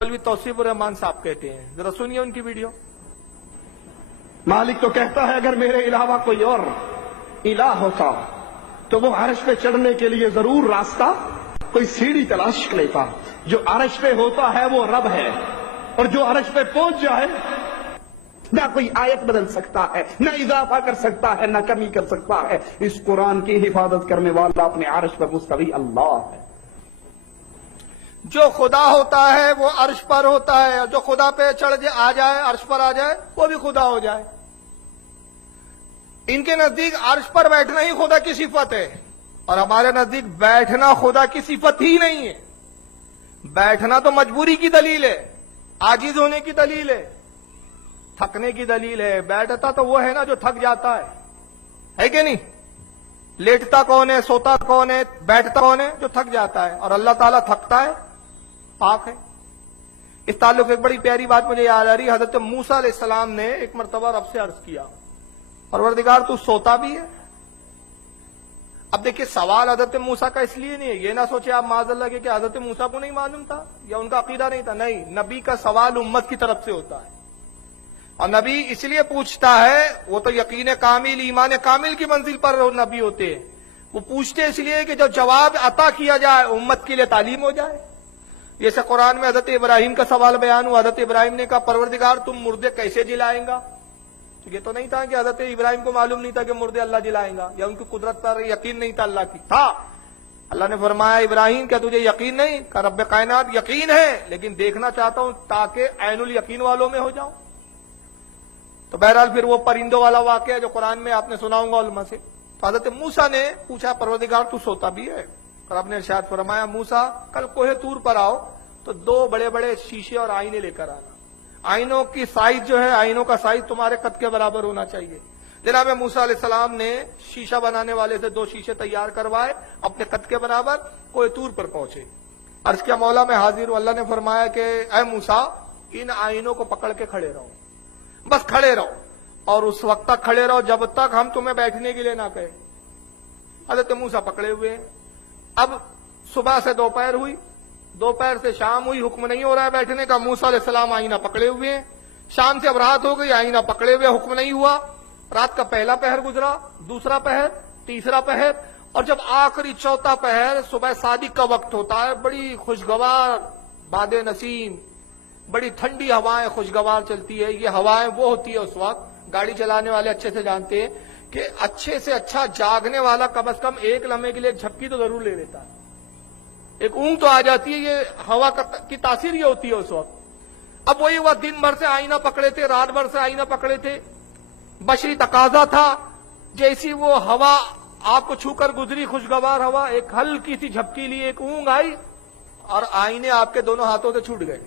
मौलवी तौसीफ रहमान साहब कहते हैं, जरा सुनिए उनकी वीडियो। मालिक तो कहता है अगर मेरे अलावा कोई और इलाह होता तो वो अर्श पे चढ़ने के लिए जरूर रास्ता कोई सीढ़ी तलाश लेता। जो अर्श पे होता है वो रब है, और जो अर्श पे पहुंच जाए ना कोई आयत बदल सकता है, ना इजाफा कर सकता है, ना कमी कर सकता है। इस कुरान की हिफाजत करने वाला अपने अर्श पर मुस्तवी अल्लाह है। जो खुदा होता है वो अर्श पर होता है, और जो खुदा पे आ जाए, अर्श पर आ जाए, वो भी खुदा हो जाए। इनके नजदीक अर्श पर बैठना ही खुदा की सिफत है, और हमारे नजदीक बैठना खुदा की सिफत ही नहीं है। बैठना तो मजबूरी की दलील है, आजिज होने की दलील है, थकने की दलील है। बैठता तो वो है ना जो थक जाता है कि नहीं? लेटता कौन है, सोता कौन है, बैठता कौन है? जो थक जाता है। और अल्लाह ताला थकता है, पाक है। इस ताल्लुक एक बड़ी प्यारी बात मुझे याद आ रही है। हजरत मूसा अलैहिस्सलाम ने एक मरतबा रब से अर्ज किया, परवरदिगार तू सोता भी है? अब देखिए, सवाल हजरत मूसा का इसलिए नहीं है, ये ना सोचे आप माज़अल्लाह कि हजरत मूसा को नहीं मालूम था या उनका अकीदा नहीं था। नहीं, नबी का सवाल उम्मत की तरफ से होता है, और नबी इसलिए पूछता है, वो तो यकीन कामिल, ईमान कामिल की मंजिल पर नबी होते हैं। वो पूछते इसलिए कि जब जवाब अता किया जाए उम्मत के लिए तालीम हो जाए। जैसे कुरान में हजरत इब्राहिम का सवाल बयान हुआ। हजरत इब्राहिम ने कहा, परवरदिगार तुम मुर्दे कैसे जिलाएंगा? तो ये तो नहीं था कि हजरत इब्राहिम को मालूम नहीं था कि मुर्दे अल्लाह जिलाएंगा, या उनकी कुदरत पर यकीन नहीं था अल्लाह की। था। अल्लाह ने फरमाया, इब्राहिम क्या तुझे यकीन नहीं? का रब्बे कायनात यकीन है, लेकिन देखना चाहता हूं ताकि ऐनुल यकीन वालों में हो जाऊं। तो बहरहाल फिर वो परिंदों वाला वाकया जो कुरान में आपने सुना होगा उलमा से। तो हजरत मूसा ने पूछा, परवरदिगार तू सोता भी है? और आपने इरशाद फरमाया, मूसा कल कोहे तूर पर आओ तो दो बड़े बड़े शीशे और आईने लेकर आना। आईनों की साइज जो है, आईनों का साइज तुम्हारे कद के बराबर होना चाहिए। जनाब मूसा अलैहिस्सलाम ने शीशा बनाने वाले से दो शीशे तैयार करवाए, अपने कद के बराबर, कोहे तूर पर पहुंचे। अर्ज किया, मौला मैं हाजिर हूं। अल्लाह ने फरमाया कि ऐ मूसा, इन आईनों को पकड़ के खड़े रहो, बस खड़े रहो, और उस वक्त तक खड़े रहो जब तक हम तुम्हें बैठने के लिए ना कहें। हजरत मूसा पकड़े हुए हैं। अब सुबह से दोपहर हुई, दोपहर से शाम हुई, हुक्म नहीं हो रहा है बैठने का। मूसा अलैहिस्सलाम आईना पकड़े हुए हैं। शाम से अब रात हो गई, आईना पकड़े हुए, हुक्म नहीं हुआ। रात का पहला पहर गुजरा, दूसरा पहर, तीसरा पहर, और जब आखिरी चौथा पहर, सुबह सादिक का वक्त होता है, बड़ी खुशगवार बादे नसीम, बड़ी ठंडी हवाएं खुशगवार चलती है। ये हवाएं वो होती है उस वक्त, गाड़ी चलाने वाले अच्छे से जानते हैं कि अच्छे से अच्छा जागने वाला कम से कम एक लम्हे के लिए एक झपकी तो जरूर ले लेता है, एक ऊंग तो आ जाती है। ये हवा की तासीर ये होती है उस वक्त। अब वही हुआ, दिन भर से आईना पकड़े थे, रात भर से आईना पकड़े थे। बशरी तकाजा था, जैसी वो हवा आपको छूकर गुजरी, खुशगवार हवा, एक हल्की सी झपकी ली, एक ऊंग आई, और आईने आपके दोनों हाथों से छूट गए,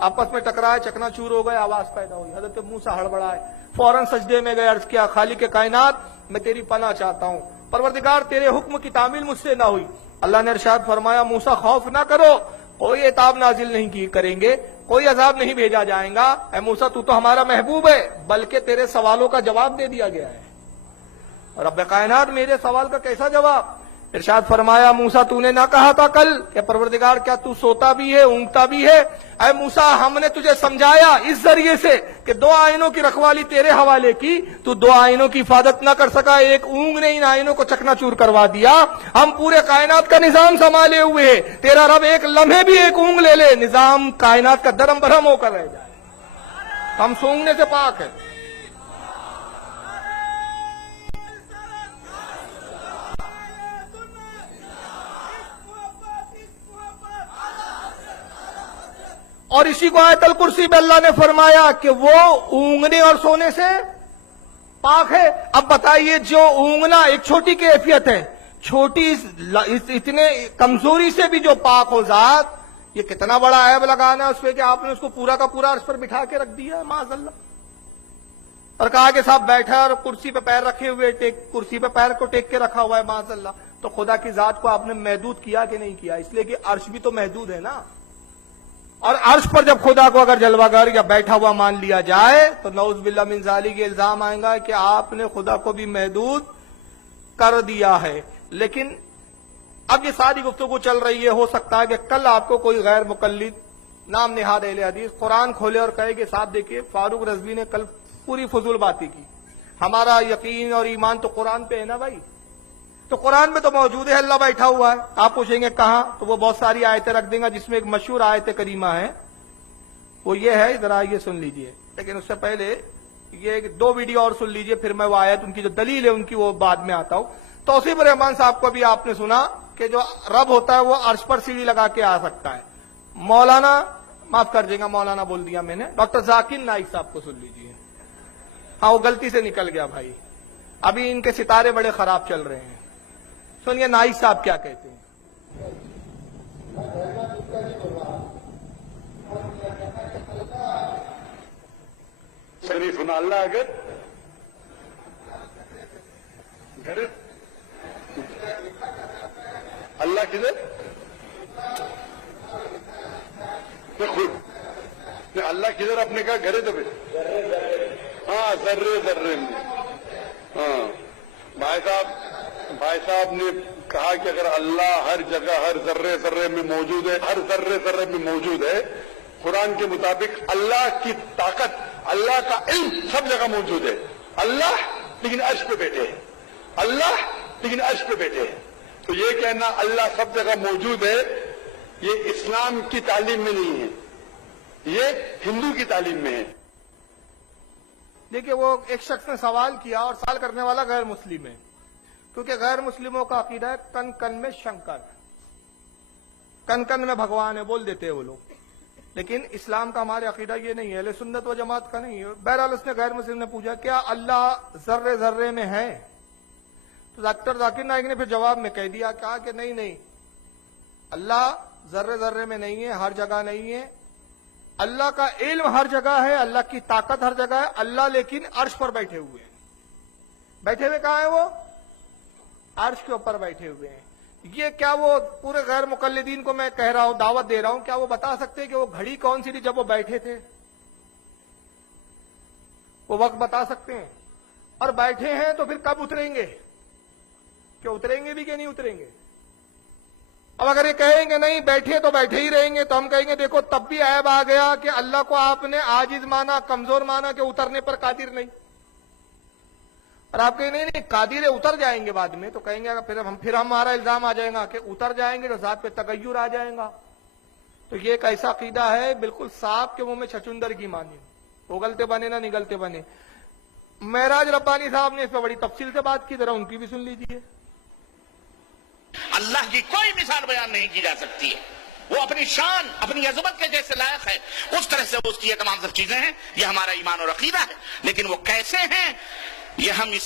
आपस में टकराए, चकनाचूर हो गए, आवाज पैदा हुई। हजरत मूसा हड़बड़ाए, फौरन सजदे में गए, अर्ज किया, खालिक कायनात मैं तेरी पनाह चाहता हूं, परवरदिगार तेरे हुक्म की तामील मुझसे ना हुई। अल्लाह ने इरशाद फरमाया, मूसा खौफ ना करो, कोई इताब नाजिल नहीं करेंगे, कोई अजाब नहीं भेजा जाएगा। ऐ मूसा तू तो हमारा महबूब है, बल्कि तेरे सवालों का जवाब दे दिया गया है। और रब्बे कायनात मेरे सवाल का कैसा जवाब? इरशाद फरमाया, मूसा तूने ना कहा था कल कि परवरदिगार क्या तू सोता भी है, ऊँगता भी है? ऐ मूसा हमने तुझे समझाया इस जरिए से कि दो आईनों की रखवाली तेरे हवाले की, तू दो आईनों की हिफाजत ना कर सका, एक ऊँग ने इन आईनों को चकनाचूर करवा दिया। हम पूरे कायनात का निजाम संभाले हुए है, तेरा रब एक लम्हे भी एक ऊँग ले ले, निजाम कायनात का दरम भरम होकर रह जाए। हम सूंघने से पाक है। और इसी को आयतल कुर्सी में अल्लाह ने फरमाया कि वो ऊँगने और सोने से पाक है। अब बताइए, जो ऊँगना एक छोटी कैफियत है, छोटी इतने कमजोरी से भी जो पाक हो जात, ये कितना बड़ा ऐब लगाना है उस पर कि आपने उसको पूरा का पूरा अर्श पर बिठा के रख दिया है माज़अल्लाह। और कहा कि साहब बैठा और कुर्सी पे पैर रखे हुए, कुर्सी पे पैर को टेक के रखा हुआ है माज़अल्लाह। तो खुदा की जात को आपने महदूद किया कि नहीं किया? इसलिए कि अर्श भी तो महदूद है ना। और अर्श पर जब खुदा को अगर जलवागर या बैठा हुआ मान लिया जाए तो नऊज़ बिल्लाह मिन ज़ालिक के इल्जाम आएगा कि आपने खुदा को भी महदूद कर दिया है। लेकिन अब ये सारी गुफ्तगू चल रही है, हो सकता है कि कल आपको कोई गैर मुकल्लिद نام نہاد اہل حدیث قرآن کھولے اور کہے کہ صاحب دیکھیے فاروق رضوی نے کل پوری فضول باتیں کی، ہمارا یقین اور ایمان تو قرآن پہ ہے نا بھائی، تو قرآن میں تو موجود ہے، اللہ بیٹھا ہوا ہے۔ آپ پوچھیں گے کہاں، تو وہ بہت ساری آیتیں رکھ دیں گا، جس میں ایک مشہور آیت کریمہ ہے، وہ یہ ہے، ذرا یہ سن لیجئے، لیکن اس سے پہلے یہ 2 ویڈیو اور سن لیجئے، پھر میں وہ آیت ان کی جو دلیل ہے ان کی وہ بعد میں آتا ہوں۔ توصیف الرحمان صاحب کو بھی آپ نے سنا کہ جو رب ہوتا ہے وہ عرش پر سیڑھی لگا کے آ سکتا ہے۔ مولانا، معاف کر دیجیے گا مولانا بول دیا میں نے، ڈاکٹر ذاکر نائک صاحب کو سن لیجئے، ہاں وہ غلطی سے نکل گیا بھائی، ابھی ان کے ستارے بڑے خراب چل رہے ہیں۔ سنیے نائک صاحب کیا کہتے ہیں۔ شریف اللہ اگر گھر اللہ کدھر خود اللہ کدھر اپنے کہا گھرے تو ہاں ذرے ذرے میں، ہاں بھائی صاحب نے کہا کہ اگر اللہ ہر جگہ ہر ذرے ذرے میں موجود ہے، ہر ذرے ذرے میں موجود ہے، قرآن کے مطابق اللہ کی طاقت، اللہ کا علم سب جگہ موجود ہے، اللہ لیکن عرش پہ بیٹھے ہیں، اللہ لیکن عرش پہ بیٹھے ہیں، تو یہ کہنا اللہ سب جگہ موجود ہے یہ اسلام کی تعلیم میں نہیں ہے، یہ ہندو کی تعلیم میں ہے۔ دیکھیے وہ ایک شخص نے سوال کیا اور سوال کرنے والا غیر مسلم ہے، کیونکہ غیر مسلموں کا عقیدہ ہے کن کن میں شنکر، کن کن میں بھگوان ہے، بول دیتے ہیں وہ لوگ، لیکن اسلام کا ہمارے عقیدہ یہ نہیں ہے، اہل سنت و جماعت کا نہیں ہے۔ بہرحال اس نے غیر مسلم نے پوچھا کیا اللہ ذرے ذرے میں ہے، تو ڈاکٹر ذاکر نائک نے پھر جواب میں کہہ دیا، کہا کہ نہیں، اللہ ذرے ذرے میں نہیں ہے، ہر جگہ نہیں ہے، اللہ کا علم ہر جگہ ہے، اللہ کی طاقت ہر جگہ ہے، اللہ لیکن عرش پر بیٹھے ہوئے ہیں۔ بیٹھے ہوئے کہاں ہیں وہ؟ عرش کے اوپر بیٹھے ہوئے ہیں۔ یہ کیا وہ پورے غیر مقلدین کو میں کہہ رہا ہوں، دعوت دے رہا ہوں، کیا وہ بتا سکتے ہیں کہ وہ گھڑی کون سی تھی جب وہ بیٹھے تھے؟ وہ وقت بتا سکتے ہیں؟ اور بیٹھے ہیں تو پھر کب اتریں گے؟ کہ اتریں گے بھی کہ نہیں اتریں گے؟ اب اگر یہ کہیں گے نہیں بیٹھے تو بیٹھے ہی رہیں گے، تو ہم کہیں گے دیکھو تب بھی عیب آ گیا کہ اللہ کو آپ نے عاجز مانا، کمزور مانا، کہ اترنے پر قادر نہیں، اور آپ کہیں نہیں قادر ہے، اتر جائیں گے بعد میں، تو کہیں گے پھر ہمارا الزام آ جائے گا کہ اتر جائیں گے تو ذات پہ تغیر آ جائے گا۔ تو یہ ایک ایسا عقیدہ ہے بالکل سانپ کے منہ میں چھچندر کی مانی، اگلتے بنے نہ نگلتے بنے۔ معراج ربانی صاحب نے اس پہ بڑی تفصیل سے بات کی، ذرا ان کی بھی سن لیجیے۔ اللہ کی کوئی مثال بیان نہیں کی جا سکتی ہے، وہ اپنی شان، اپنی عظمت کے جیسے لائق ہے، اس طرح سے اس کی یہ تمام سب چیزیں ہیں، یہ ہمارا ایمان اور عقیدہ ہے، لیکن وہ کیسے ہیں یہ ہمیں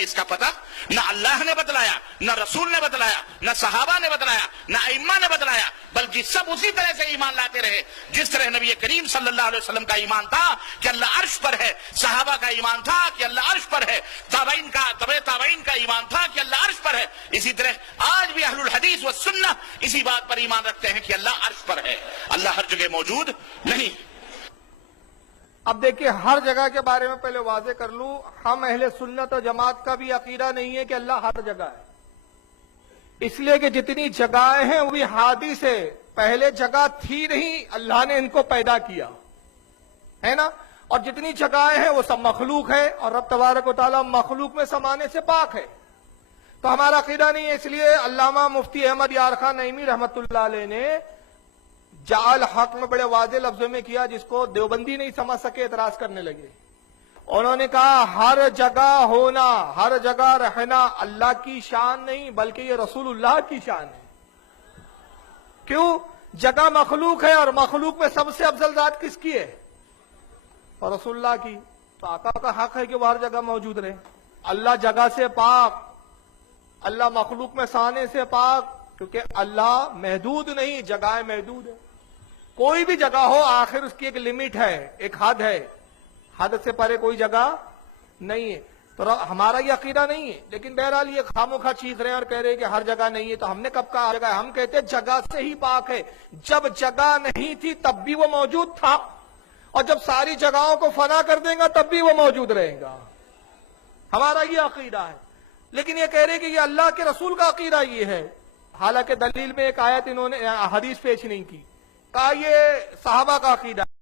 اس کا پتہ نہ اللہ نے بتلایا، نہ رسول نے بتلایا، نہ صحابہ نے بتلایا، نہ ائمہ نے بتلایا، بلکہ سب اسی طرح سے ایمان لاتے رہے جس طرح نبی کریم صلی اللہ علیہ وسلم کا ایمان تھا کہ اللہ عرش پر ہے، صحابہ کا ایمان تھا کہ اللہ عرش پر ہے، تابعین کا ایمان تھا کہ اللہ عرش پر ہے، اسی طرح آج بھی اہل الحدیث والسنہ اسی بات پر ایمان رکھتے ہیں کہ اللہ عرش پر ہے، اللہ ہر جگہ موجود نہیں۔ اب دیکھیے ہر جگہ کے بارے میں پہلے واضح کر لوں، ہم اہل سنت و جماعت کا بھی عقیدہ نہیں ہے کہ اللہ ہر جگہ ہے، اس لیے کہ جتنی جگہیں ہیں وہ بھی حادث ہے، پہلے جگہ تھی نہیں، اللہ نے ان کو پیدا کیا ہے نا، اور جتنی جگہیں ہیں وہ سب مخلوق ہے، اور رب تبارک و تعالیٰ مخلوق میں سمانے سے پاک ہے، تو ہمارا عقیدہ نہیں ہے۔ اس لیے علامہ مفتی احمد یار خان نعیمی رحمت اللہ علیہ نے جعل حق میں بڑے واضح لفظوں میں کیا، جس کو دیوبندی نہیں سمجھ سکے، اعتراض کرنے لگے۔ انہوں نے کہا ہر جگہ ہونا، ہر جگہ رہنا اللہ کی شان نہیں بلکہ یہ رسول اللہ کی شان ہے۔ کیوں؟ جگہ مخلوق ہے، اور مخلوق میں سب سے افضل ذات کس کی ہے؟ اور رسول اللہ کی، تو آقا کا حق ہے کہ وہ ہر جگہ موجود رہے۔ اللہ جگہ سے پاک، اللہ مخلوق میں سانے سے پاک، کیونکہ اللہ محدود نہیں، جگہیں محدود ہے، کوئی بھی جگہ ہو آخر اس کی ایک لمٹ ہے، ایک حد ہے، حد سے پرے کوئی جگہ نہیں ہے، تو ہمارا یہ عقیدہ نہیں ہے۔ لیکن بہرحال یہ خاموخواہ چیخ رہے ہیں اور کہہ رہے ہیں کہ ہر جگہ نہیں ہے، تو ہم نے کب کہا جگہ ہے؟ ہم کہتے ہیں جگہ سے ہی پاک ہے، جب جگہ نہیں تھی تب بھی وہ موجود تھا، اور جب ساری جگہوں کو فنا کر دیں گا تب بھی وہ موجود رہے گا، ہمارا یہ عقیدہ ہے۔ لیکن یہ کہہ رہے کہ یہ اللہ کے رسول کا عقیدہ یہ ہے، حالانکہ دلیل میں ایک آیت انہوں نے حدیث پیش نہیں کی कहा ये साहबा का अकीदा